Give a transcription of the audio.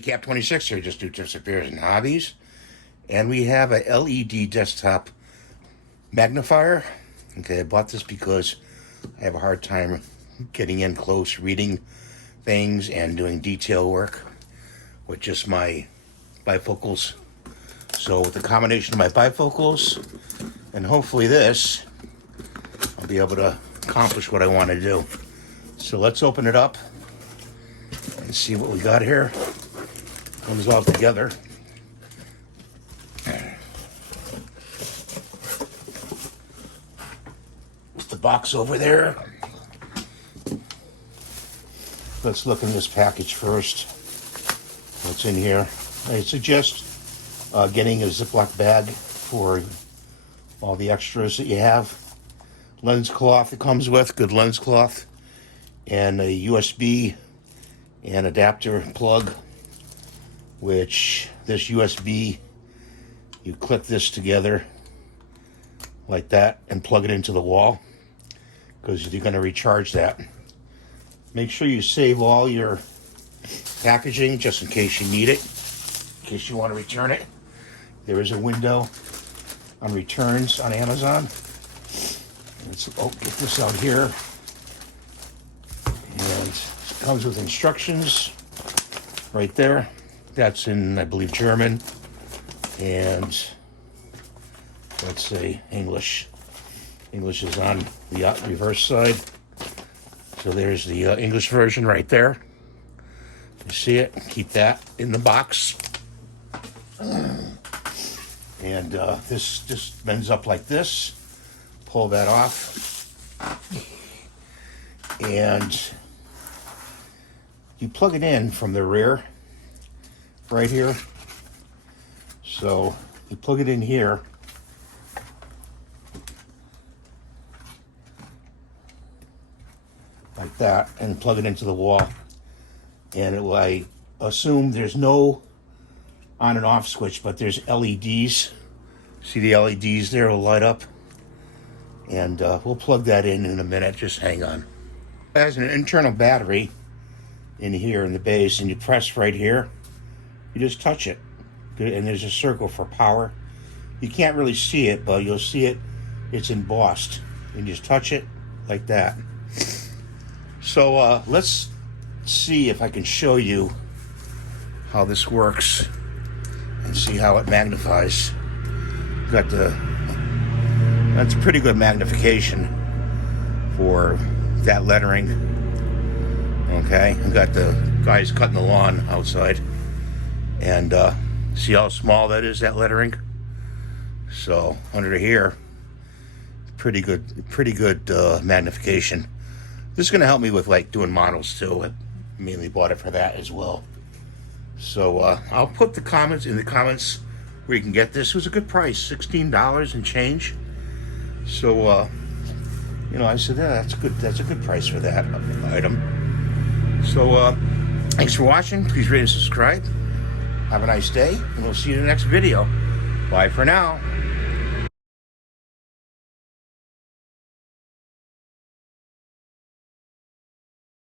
Cap26 here, just do tips, repairs, and hobbies. And we have a LED desktop magnifier. Okay, I bought this because I have a hard time getting in close, reading things, and doing detail work with just my bifocals. So with the combination of my bifocals and hopefully this, I'll be able to accomplish what I want to do. So let's open it up and see what we got here. Comes all together. Put the box over there. Let's look in this package first. What's in here? I suggest getting a Ziploc bag for all the extras that you have. Lens cloth it comes with, good lens cloth, and a USB and adapter plug, which this USB, you click this together like that and plug it into the wall, because you're going to recharge that. Make sure you save all your packaging just in case you need it, in case you want to return it. There is a window on returns on Amazon. Let's get this out here. And it comes with instructions right there. That's in, I believe, German. And let's say English. English is on the reverse side. So there's the English version right there. You see it? Keep that in the box. And this just bends up like this. Pull that off. And you plug it in from the rear, right here. So you plug it in here. Like that, and plug it into the wall. And it will, I assume there's no on and off switch, but there's LEDs. See the LEDs there will light up. And we'll plug that in a minute. Just hang on. It has an internal battery in here in the base, and you press right here. You just touch it, and there's a circle for power. You can't really see it, but you'll see it. It's embossed. And you just touch it like that. So let's see if I can show you how this works and see how it magnifies. Got that's pretty good magnification for that lettering. Okay, I got the guys cutting the lawn outside, and see how small that is, that lettering. So under here, pretty good magnification. This is going to help me with like doing models too. I mainly bought it for that as well. So I'll put the comments in the comments where you can get this. It was a good price, $16 and change. So you know, I said, yeah, that's a good price for that item. So thanks for watching. Please rate and subscribe. Have a nice day, and we'll see you in the next video. Bye for now.